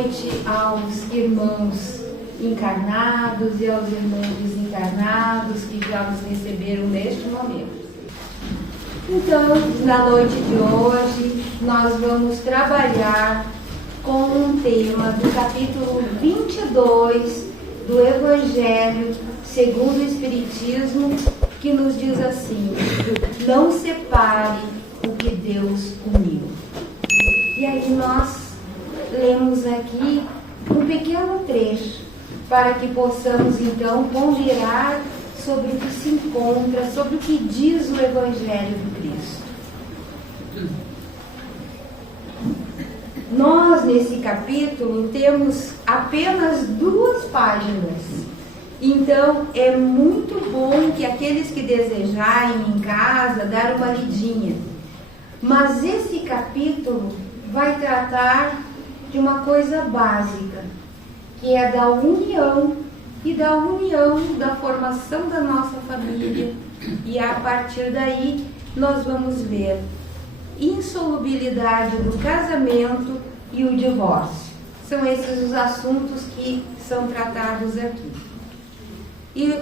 noite aos irmãos encarnados e aos irmãos desencarnados que já nos receberam neste momento. Então, na noite de hoje, nós vamos trabalhar com um tema do capítulo 22 do Evangelho segundo o Espiritismo, que nos diz assim: não separe o que Deus uniu. E aí nós lemos aqui um pequeno trecho para que possamos então ponderar sobre o que se encontra, sobre o que diz o Evangelho do Cristo. Nós, nesse capítulo, temos apenas 2 páginas. Então, é muito bom que aqueles que desejarem em casa dar uma lidinha. Mas esse capítulo vai tratar de uma coisa básica, que é da união e da união da formação da nossa família. E a partir daí, nós vamos ver insolubilidade do casamento e o divórcio. São esses os assuntos que são tratados aqui. E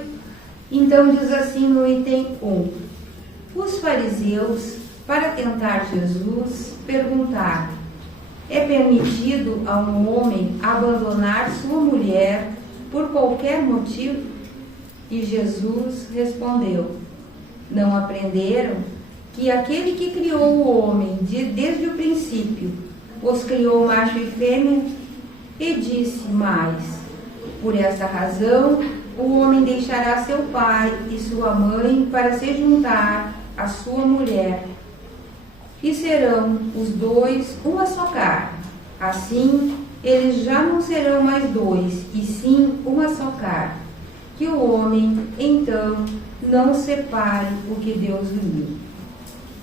então diz assim no item 1: os fariseus, para tentar Jesus, perguntaram: é permitido a um homem abandonar sua mulher por qualquer motivo? E Jesus respondeu: não aprenderam que aquele que criou o homem desde o princípio os criou macho e fêmea? E disse mais: por esta razão o homem deixará seu pai e sua mãe para se juntar à sua mulher, e serão os dois uma só carne. Assim, eles já não serão mais 2, e sim uma só carne. Que o homem, então, não separe o que Deus uniu.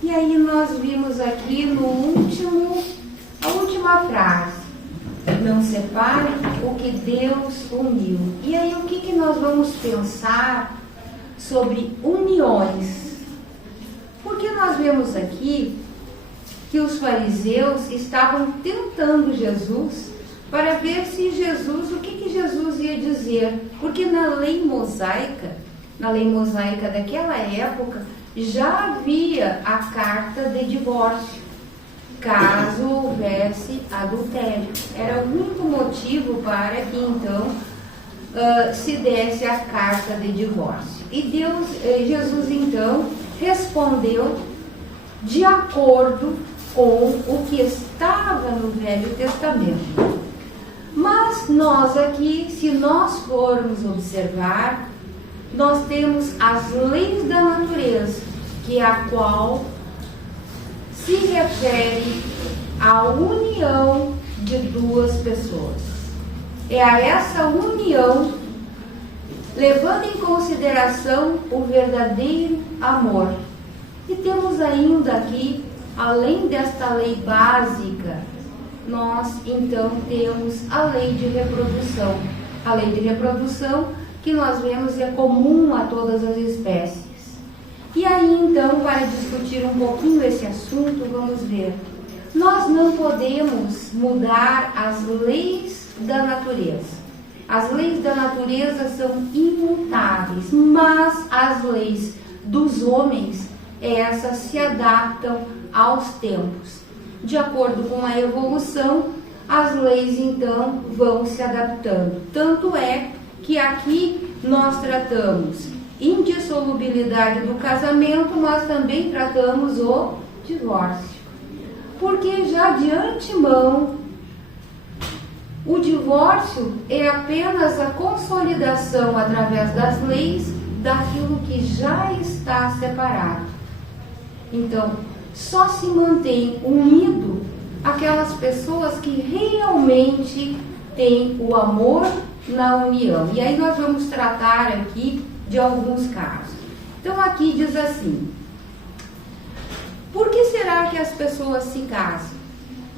E aí nós vimos aqui a última frase: não separe o que Deus uniu. E aí o que nós vamos pensar sobre uniões? Porque nós vemos aqui que os fariseus estavam tentando Jesus para ver se Jesus, o que Jesus ia dizer. Porque na lei mosaica daquela época, já havia a carta de divórcio, caso houvesse adultério. Era o único motivo para que então se desse a carta de divórcio. E Jesus então respondeu de acordo com o que estava no Velho Testamento. Mas nós aqui, se nós formos observar, nós temos as leis da natureza, que é a qual se refere à união de 2 pessoas. É a essa união, levando em consideração o verdadeiro amor. E temos ainda aqui, além desta lei básica, nós então temos a lei de reprodução. A lei de reprodução que nós vemos é comum a todas as espécies. E aí então, para discutir um pouquinho esse assunto, vamos ver. Nós não podemos mudar as leis da natureza. As leis da natureza são imutáveis, mas as leis dos homens, essas se adaptam aos tempos. De acordo com a evolução, as leis então vão se adaptando. Tanto é que aqui nós tratamos indissolubilidade do casamento, mas também tratamos o divórcio. Porque já de antemão, o divórcio é apenas a consolidação através das leis daquilo que já está separado. Então, só se mantém unido aquelas pessoas que realmente têm o amor na união. E aí nós vamos tratar aqui de alguns casos. Então aqui diz assim: por que será que as pessoas se casam?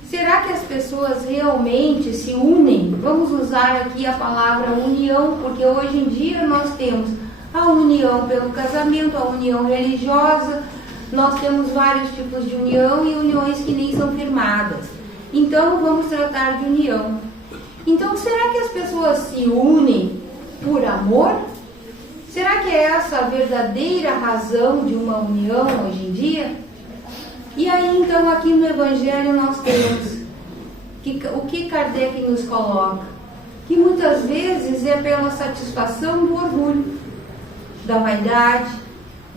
Será que as pessoas realmente se unem? Vamos usar aqui a palavra união, porque hoje em dia nós temos a união pelo casamento, a união religiosa. Nós temos vários tipos de união e uniões que nem são firmadas. Então vamos tratar de união. Então, será que as pessoas se unem por amor? Será que é essa a verdadeira razão de uma união hoje em dia? E aí, então, aqui no Evangelho nós temos o que Kardec nos coloca, que muitas vezes é pela satisfação do orgulho, da vaidade,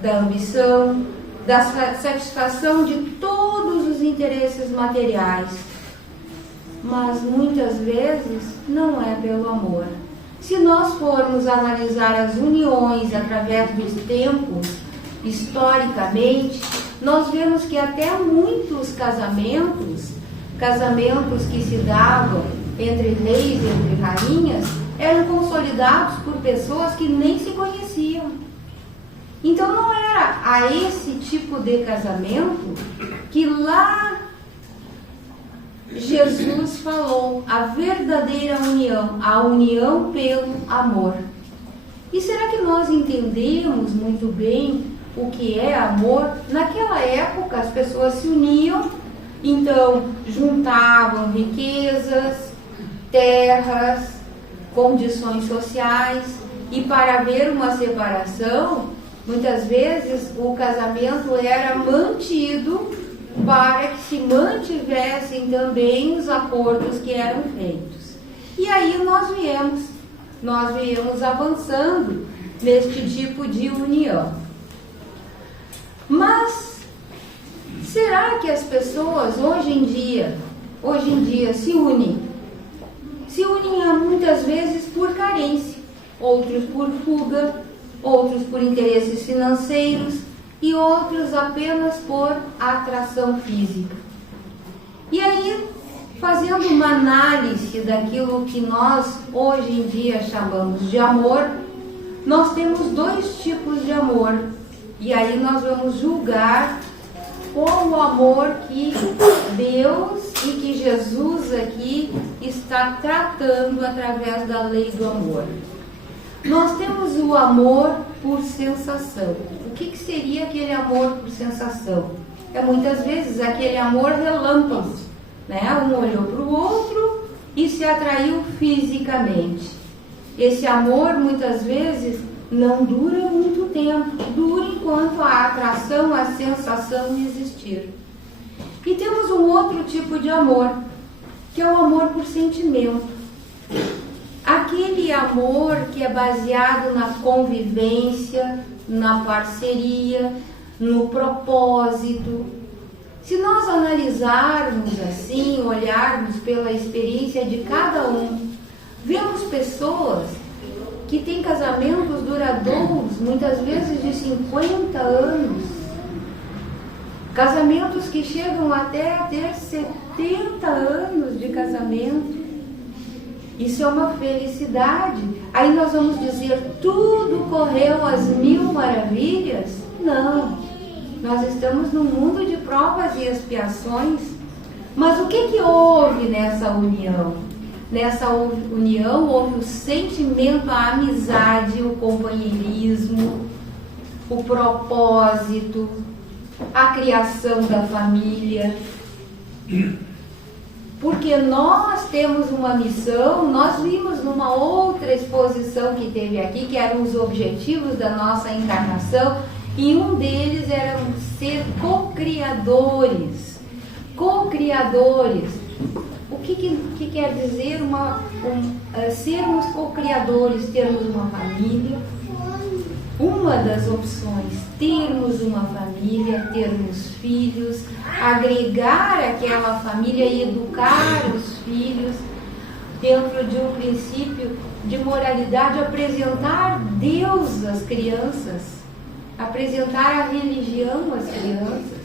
da ambição, da satisfação de todos os interesses materiais. Mas muitas vezes não é pelo amor. Se nós formos analisar as uniões através dos tempos, historicamente, nós vemos que até muitos casamentos que se davam entre reis e entre rainhas, eram consolidados por pessoas que nem se conheciam. Então não era a esse tipo de casamento que lá Jesus falou, a verdadeira união, a união pelo amor. E será que nós entendemos muito bem o que é amor? Naquela época as pessoas se uniam, então juntavam riquezas, terras, condições sociais, e para haver uma separação, muitas vezes o casamento era mantido para que se mantivessem também os acordos que eram feitos. E aí nós viemos avançando neste tipo de união. Mas será que as pessoas hoje em dia se unem? Se unem muitas vezes por carência, outros por fuga, outros por interesses financeiros e outros apenas por atração física. E aí, fazendo uma análise daquilo que nós hoje em dia chamamos de amor, nós temos dois tipos de amor. E aí nós vamos julgar qual o amor que Deus e que Jesus aqui está tratando através da lei do amor. Nós temos o amor por sensação. O que seria aquele amor por sensação? É muitas vezes aquele amor relâmpago, né? Um olhou para o outro e se atraiu fisicamente. Esse amor muitas vezes não dura muito tempo, dura enquanto a atração, a sensação existir. E temos um outro tipo de amor, que é o amor por sentimento. Aquele amor que é baseado na convivência, na parceria, no propósito. Se nós analisarmos assim, olharmos pela experiência de cada um, vemos pessoas que têm casamentos duradouros, muitas vezes de 50 anos. Casamentos que chegam até a ter 70 anos de casamento. Isso é uma felicidade. Aí nós vamos dizer, tudo correu às mil maravilhas? Não. Nós estamos num mundo de provas e expiações. Mas o que houve nessa união? Nessa união houve o sentimento, a amizade, o companheirismo, o propósito, a criação da família. Porque nós temos uma missão, nós vimos numa outra exposição que teve aqui, que eram os objetivos da nossa encarnação, e um deles era ser co-criadores. Co-criadores. O que quer dizer sermos co-criadores? Termos uma família. Uma das opções, termos uma família, termos filhos, agregar aquela família e educar os filhos dentro de um princípio de moralidade, apresentar Deus às crianças, apresentar a religião às crianças,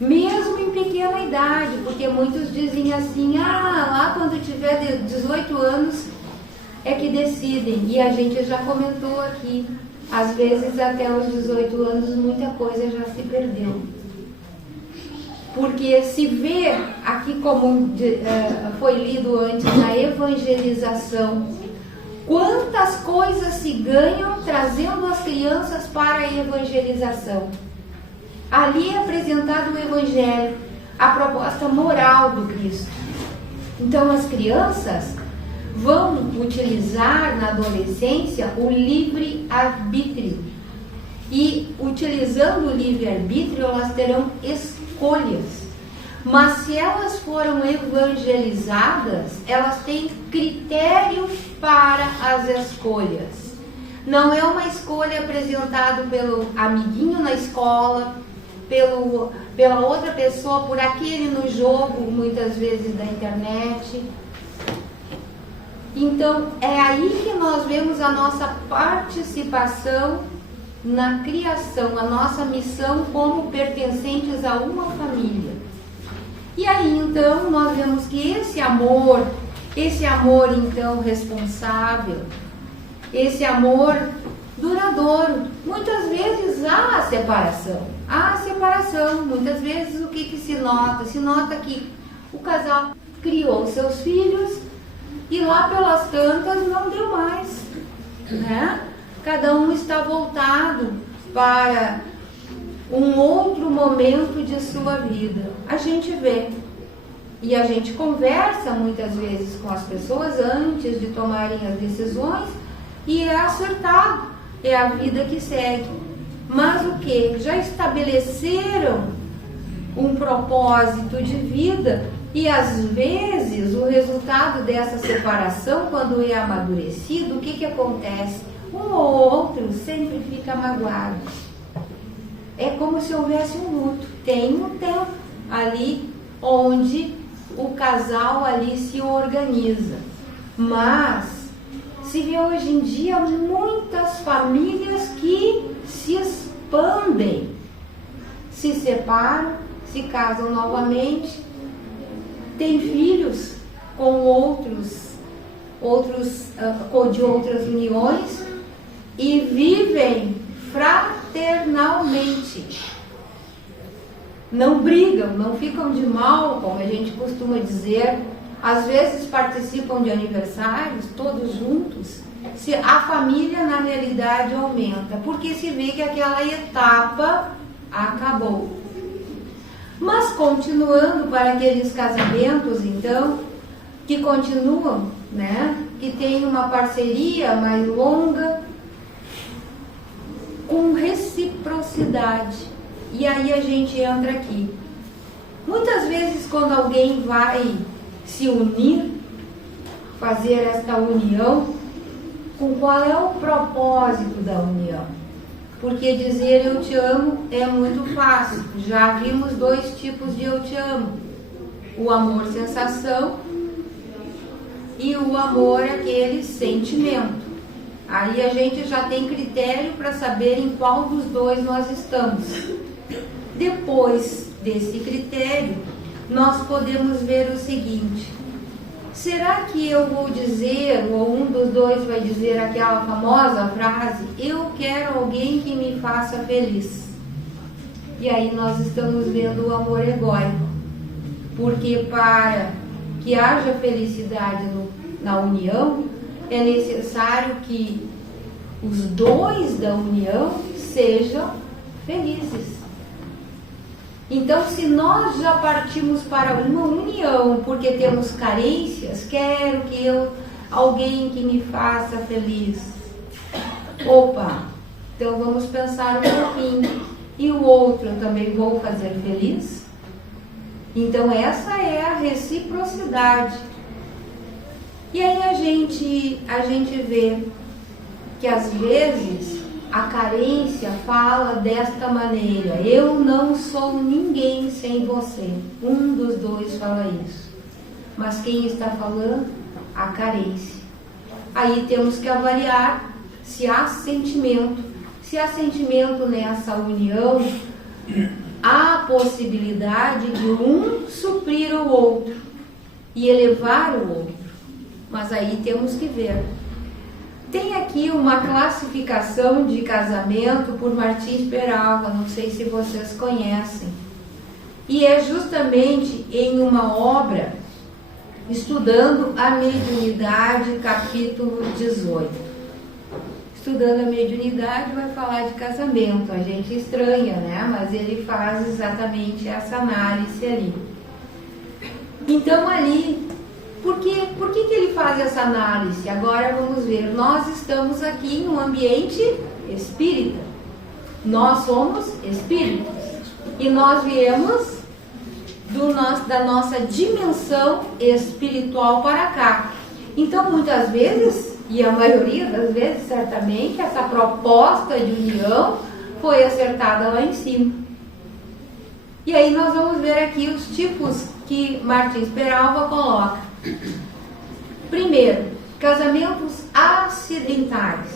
mesmo em pequena idade, porque muitos dizem assim, lá quando tiver 18 anos é que decidem, e a gente já comentou aqui, às vezes até os 18 anos muita coisa já se perdeu. Porque se vê aqui como foi lido antes na evangelização, quantas coisas se ganham trazendo as crianças para a evangelização. Ali é apresentado o Evangelho, a proposta moral do Cristo. Então as crianças vão utilizar na adolescência o livre-arbítrio. E utilizando o livre-arbítrio, elas terão escolhas. Mas se elas foram evangelizadas, elas têm critério para as escolhas. Não é uma escolha apresentada pelo amiguinho na escola, pela outra pessoa, por aquele no jogo, muitas vezes da internet. Então, é aí que nós vemos a nossa participação na criação, a nossa missão como pertencentes a uma família. E aí, então, nós vemos que esse amor então responsável, esse amor duradouro, muitas vezes há separação, muitas vezes o que se nota? Se nota que o casal criou seus filhos e lá pelas tantas não deu mais, né? Cada um está voltado para um outro momento de sua vida. A gente vê e a gente conversa muitas vezes com as pessoas antes de tomarem as decisões e é acertado, é a vida que segue. Mas o que? Já estabeleceram um propósito de vida e às vezes o resultado dessa separação, quando é amadurecido, o que acontece? Um ou outro sempre fica magoado. É como se houvesse um luto. Tem um tempo ali onde o casal ali se organiza. Mas se vê hoje em dia muitas famílias que se expandem, se separam, se casam novamente, têm filhos com de outras uniões e vivem fraternalmente. Não brigam, não ficam de mal, como a gente costuma dizer. Às vezes participam de aniversários, todos juntos. A família, na realidade, aumenta, porque se vê que aquela etapa acabou. Mas continuando para aqueles casamentos, então, que continuam, né? Que tem uma parceria mais longa, com reciprocidade. E aí a gente entra aqui. Muitas vezes quando alguém vai se unir, fazer esta união, com qual é o propósito da união? Porque dizer eu te amo é muito fácil. Já vimos dois tipos de eu te amo. O amor sensação e o amor aquele sentimento. Aí a gente já tem critério para saber em qual dos dois nós estamos. Depois desse critério, nós podemos ver o seguinte: será que eu vou dizer, ou um dos dois vai dizer aquela famosa frase, eu quero alguém que me faça feliz? E aí nós estamos vendo o amor egóico. Porque para que haja felicidade na união, é necessário que os dois da união sejam felizes. Então, se nós já partimos para uma união porque temos carências, quero que alguém que me faça feliz. Opa, então vamos pensar um pouquinho. E o outro eu também vou fazer feliz? Então essa é a reciprocidade. E aí a gente vê que às vezes a carência fala desta maneira: eu não sou ninguém sem você. Um dos dois fala isso. Mas quem está falando? A carência. Aí temos que avaliar se há sentimento. Se há sentimento nessa união, há possibilidade de um suprir o outro e elevar o outro. Mas aí temos que ver. Tem aqui uma classificação de casamento por Martins Peralva, não sei se vocês conhecem. E é justamente em uma obra, Estudando a Mediunidade, capítulo 18. Estudando a Mediunidade vai falar de casamento, a gente estranha, né? Mas ele faz exatamente essa análise ali. Então ali Por que ele faz essa análise? Agora vamos ver. Nós estamos aqui em um ambiente espírita. Nós somos espíritos. E nós viemos da nossa dimensão espiritual para cá. Então, muitas vezes, e a maioria das vezes, certamente, essa proposta de união foi acertada lá em cima. E aí nós vamos ver aqui os tipos que Martins Peralva coloca. Primeiro, casamentos acidentais.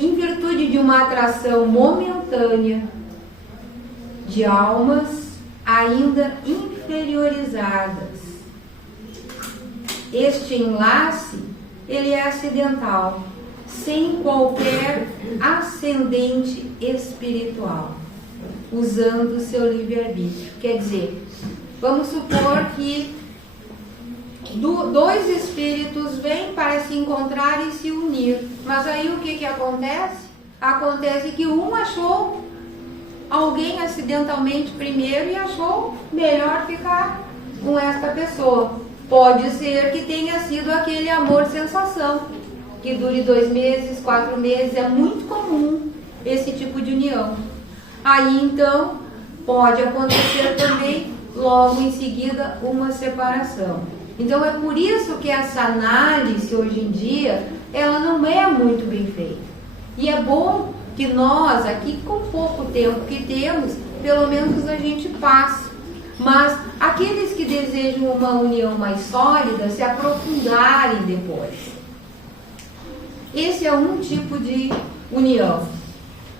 Em virtude de uma atração momentânea de almas ainda inferiorizadas. Este enlace, ele é acidental, sem qualquer ascendente espiritual, usando o seu livre-arbítrio. Quer dizer, vamos supor que dois espíritos vêm para se encontrar e se unir, mas aí o que acontece? Acontece que um achou alguém acidentalmente primeiro e achou melhor ficar com esta pessoa. Pode ser que tenha sido aquele amor-sensação, que dure 2 meses, 4 meses, é muito comum esse tipo de união. Aí então pode acontecer também logo em seguida uma separação. Então é por isso que essa análise hoje em dia ela não é muito bem feita. E é bom que nós aqui, com pouco tempo que temos, pelo menos a gente passe. Mas aqueles que desejam uma união mais sólida, se aprofundarem depois. Esse é um tipo de união.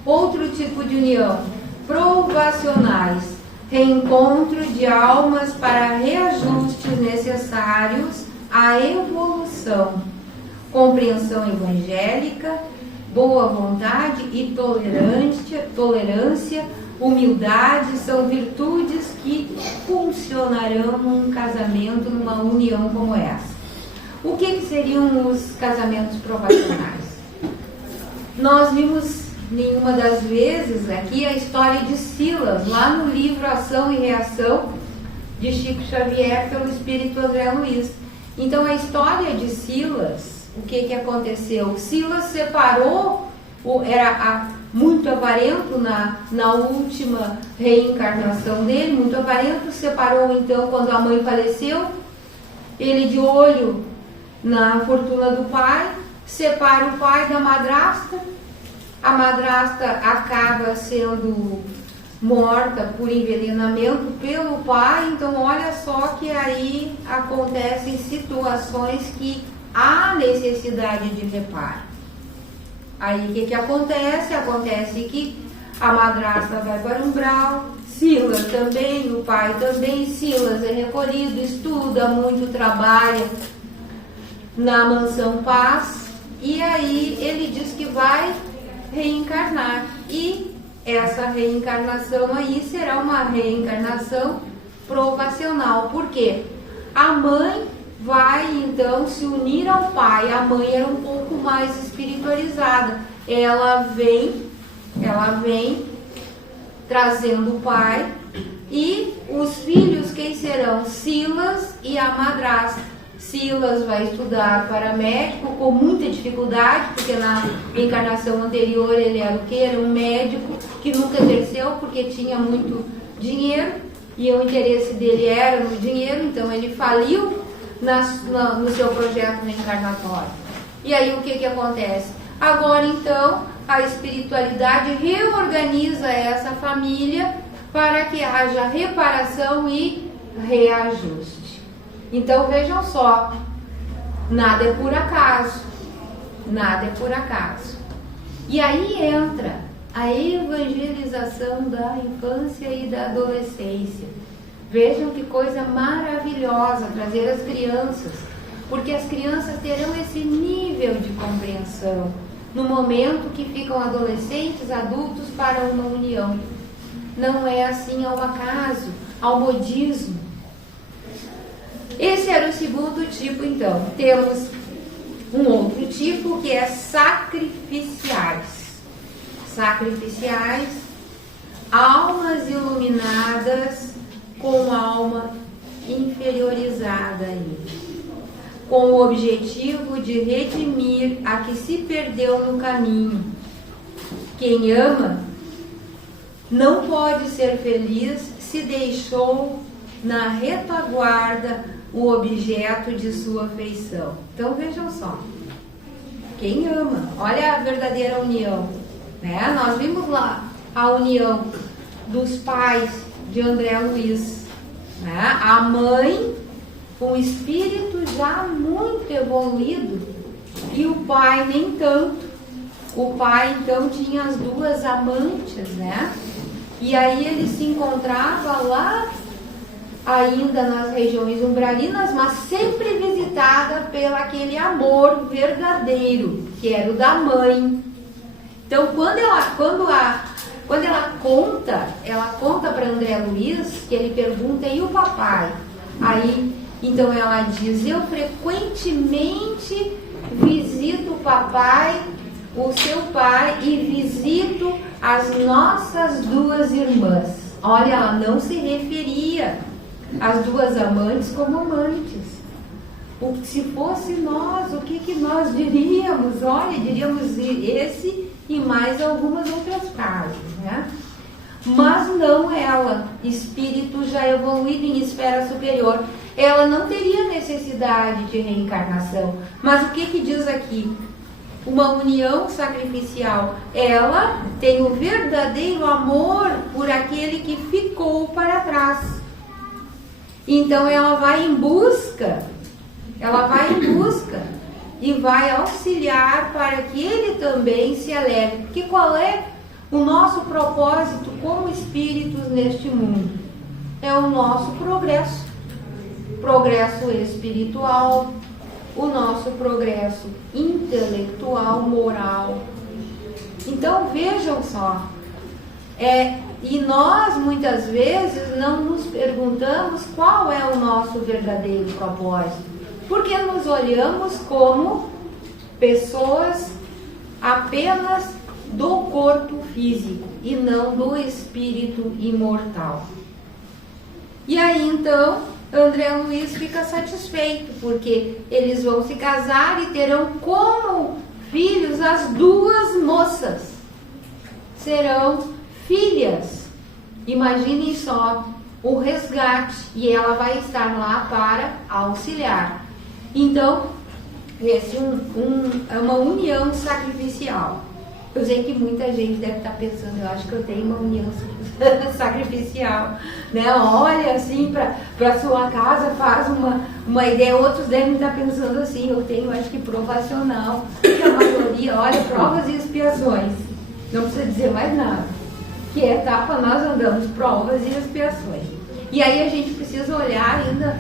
Outro tipo de união, provacionais, reencontro de almas para reajustes necessários à evolução, compreensão evangélica, boa vontade e tolerância, humildade são virtudes que funcionarão num casamento, numa união como essa. O que seriam os casamentos provacionais? Nós vimos nenhuma das vezes aqui a história de Silas, lá no livro Ação e Reação, de Chico Xavier, pelo Espírito André Luiz. Então, a história de Silas, o que aconteceu? Silas separou, era muito avarento na última reencarnação dele, muito avarento, separou então quando a mãe faleceu, ele de olho na fortuna do pai, separa o pai da madrasta, a madrasta acaba sendo morta por envenenamento pelo pai. Então olha só que aí acontecem situações que há necessidade de reparo. Aí o que acontece? Acontece que a madrasta vai para o umbral, Silas também, o pai também. Silas é recolhido, estuda muito, trabalha na Mansão Paz, e aí ele diz que vai reencarnar, e essa reencarnação aí será uma reencarnação provacional. Por quê? A mãe vai então se unir ao pai. A mãe era um pouco mais espiritualizada, ela vem trazendo o pai, e os filhos quem serão? Silas e a madrasta. Silas vai estudar para médico com muita dificuldade, porque na encarnação anterior ele era o quê? Era um médico que nunca exerceu porque tinha muito dinheiro, e o interesse dele era no dinheiro, então ele faliu no seu projeto reencarnatório. E aí o que acontece? Agora então a espiritualidade reorganiza essa família para que haja reparação e reajuste. Então vejam só, nada é por acaso, nada é por acaso. E aí entra a evangelização da infância e da adolescência. Vejam que coisa maravilhosa trazer as crianças, porque as crianças terão esse nível de compreensão no momento que ficam adolescentes, adultos para uma união. Não é assim ao acaso, ao modismo. Esse era o segundo tipo, então. Temos um outro tipo que é sacrificiais. Sacrificiais, almas iluminadas com alma inferiorizada a ele, com o objetivo de redimir a que se perdeu no caminho. Quem ama não pode ser feliz se deixou na retaguarda o objeto de sua afeição. Então vejam só, quem ama, olha a verdadeira união, né? Nós vimos lá a união dos pais de André Luiz, né? A mãe com o espírito já muito evoluído e o pai nem tanto. O pai então tinha as duas amantes, né? E aí ele se encontrava lá ainda nas regiões umbralinas, mas sempre visitada pelo aquele amor verdadeiro, que era o da mãe. Então, quando ela conta para André Luiz, que ele pergunta, e o papai? Aí, então ela diz, eu frequentemente visito o papai, o seu pai, e visito as nossas duas irmãs. Olha, ela não se referia às duas amantes como amantes. Se fosse nós, o que nós diríamos? Olha, diríamos esse e mais algumas outras frases, né? Mas não ela, espírito já evoluído em esfera superior. Ela não teria necessidade de reencarnação. Mas o que diz aqui? Uma união sacrificial. Ela tem o verdadeiro amor por aquele que ficou para trás. Então ela vai em busca e vai auxiliar para que ele também se alegre. Porque qual é o nosso propósito como espíritos neste mundo? É o nosso progresso espiritual, o nosso progresso intelectual, moral. Então vejam só, e nós muitas vezes não nos perguntamos qual é o nosso verdadeiro propósito, porque nos olhamos como pessoas apenas do corpo físico e não do espírito imortal. E aí então André Luiz fica satisfeito, porque eles vão se casar e terão como filhos as duas moças. Serão filhas. Imaginem só o resgate, e ela vai estar lá para auxiliar. Então, esse é uma união sacrificial. Eu sei que muita gente deve estar pensando, eu acho que eu tenho uma união sacrificial, né? Olha assim para sua casa, faz uma ideia. Outros devem estar pensando assim, eu tenho, acho que provacional, que a maioria, olha, provas e expiações, não precisa dizer mais nada, que etapa nós andamos, provas e expiações. E aí a gente precisa olhar ainda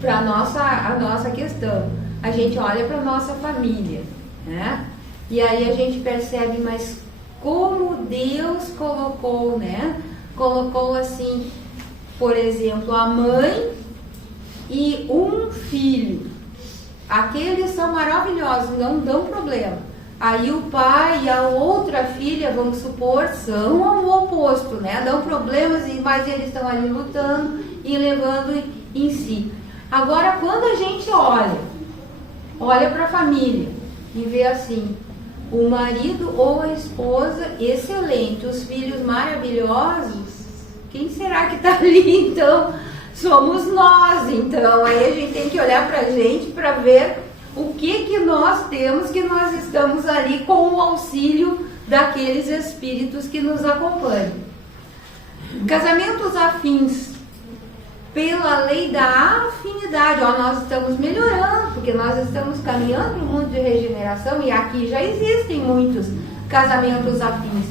para a nossa questão. A gente olha para a nossa família, né? E aí a gente percebe, mas como Deus colocou, né? Colocou assim, por exemplo, a mãe e um filho. Aqueles são maravilhosos, não dão problema. Aí o pai e a outra filha, vamos supor, são ao oposto, né? Dão problemas, mas eles estão ali lutando e levando em si. Agora, quando a gente olha para a família e vê assim, o marido ou a esposa excelente, os filhos maravilhosos, quem será que está ali? Então, somos nós. Então, aí a gente tem que olhar para a gente para ver o que nós temos, que nós estamos ali com o auxílio daqueles espíritos que nos acompanham. Casamentos afins, pela lei da afinidade, nós estamos melhorando, porque nós estamos caminhando para o mundo de regeneração, e aqui já existem muitos casamentos afins.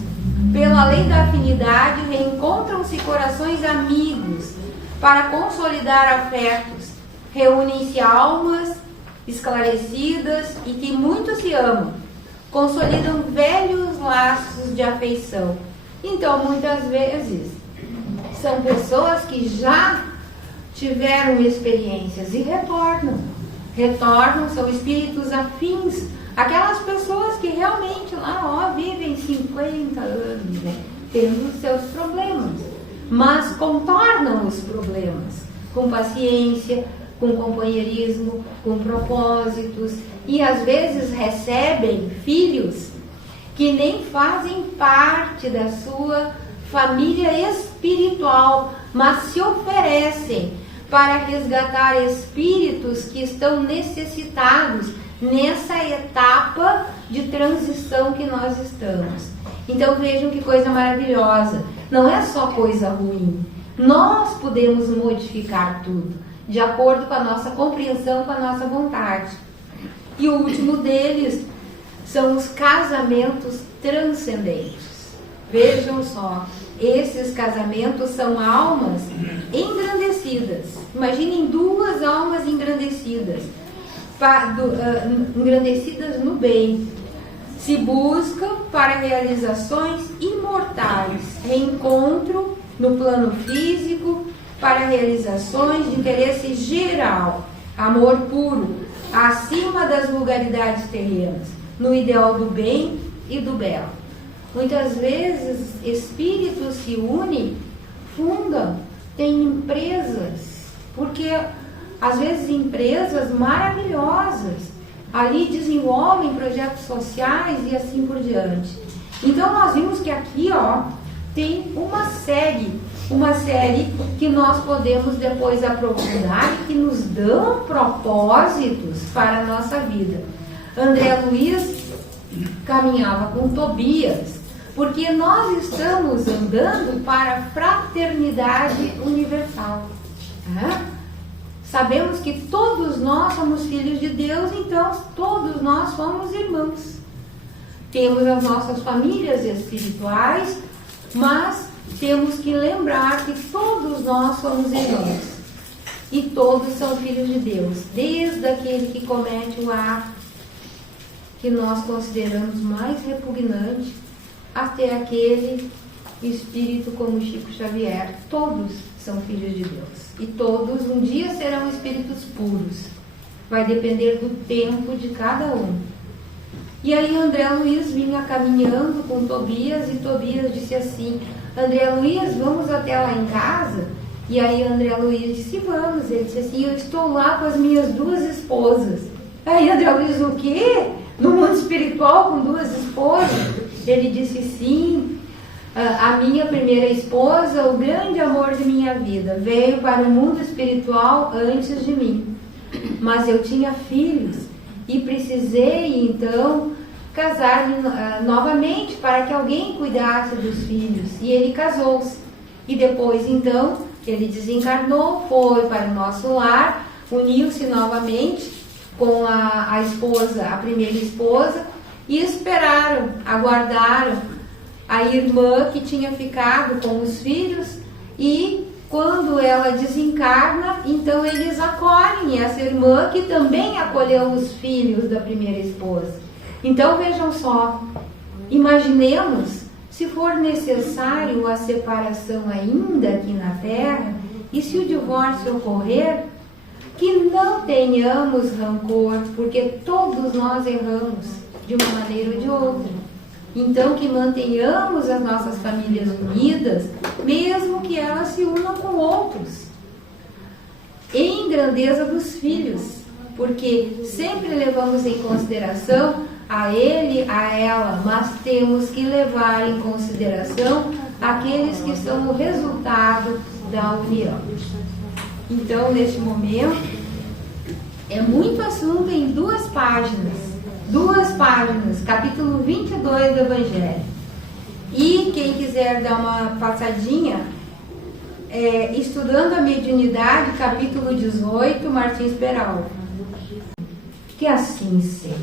Pela lei da afinidade, reencontram-se corações amigos para consolidar afetos, reúnem-se almas esclarecidas e que muito se amam, consolidam velhos laços de afeição. Então, muitas vezes, são pessoas que já tiveram experiências e retornam, são espíritos afins, aquelas pessoas que realmente lá, vivem 50 anos, né, tendo seus problemas, mas contornam os problemas, com paciência, com companheirismo, com propósitos, e às vezes recebem filhos que nem fazem parte da sua família espiritual, mas se oferecem para resgatar espíritos que estão necessitados nessa etapa de transição que nós estamos. Então vejam que coisa maravilhosa, não é só coisa ruim, nós podemos modificar tudo, de acordo com a nossa compreensão, com a nossa vontade. E o último deles são os casamentos transcendentes. Vejam só, esses casamentos são almas engrandecidas. Imaginem duas almas engrandecidas, engrandecidas no bem. Se buscam para realizações imortais, reencontro no plano físico, para realizações de interesse geral, amor puro, acima das vulgaridades terrenas, no ideal do bem e do belo. Muitas vezes espíritos se unem, fundam, têm empresas, porque às vezes empresas maravilhosas ali desenvolvem projetos sociais e assim por diante. Então nós vimos que aqui tem uma série que nós podemos depois aprofundar e que nos dão propósitos para a nossa vida. André Luiz caminhava com Tobias, porque nós estamos andando para a fraternidade universal. Sabemos que todos nós somos filhos de Deus, então todos nós somos irmãos. Temos as nossas famílias espirituais, mas temos que lembrar que todos nós somos irmãos. E todos são filhos de Deus, desde aquele que comete o ato que nós consideramos mais repugnante, até aquele espírito como Chico Xavier. Todos são filhos de Deus. E todos um dia serão espíritos puros. Vai depender do tempo de cada um. E aí André Luiz vinha caminhando com Tobias, e Tobias disse assim: André Luiz, vamos até lá em casa? E aí André Luiz disse: vamos. Ele disse assim: eu estou lá com as minhas duas esposas. Aí André Luiz: o quê? No mundo espiritual com duas esposas? Ele disse: sim, a minha primeira esposa, o grande amor de minha vida, veio para o mundo espiritual antes de mim. Mas eu tinha filhos e precisei então casar-me novamente para que alguém cuidasse dos filhos. E ele casou-se. E depois então ele desencarnou, foi para o nosso lar, uniu-se novamente com a esposa, a primeira esposa, e esperaram, aguardaram a irmã que tinha ficado com os filhos, e quando ela desencarna, então eles acolhem essa irmã que também acolheu os filhos da primeira esposa. Então vejam só, imaginemos se for necessário a separação ainda aqui na Terra, e se o divórcio ocorrer, que não tenhamos rancor, porque todos nós erramos de uma maneira ou de outra. Então que mantenhamos as nossas famílias unidas, mesmo que elas se unam com outros, em grandeza dos filhos, porque sempre levamos em consideração a ele, a ela, mas temos que levar em consideração aqueles que são o resultado da união. Então, neste momento, é muito assunto em duas páginas, capítulo 22 do Evangelho. E quem quiser dar uma passadinha, Estudando a Mediunidade, capítulo 18, Martins Peralta. Que assim seja.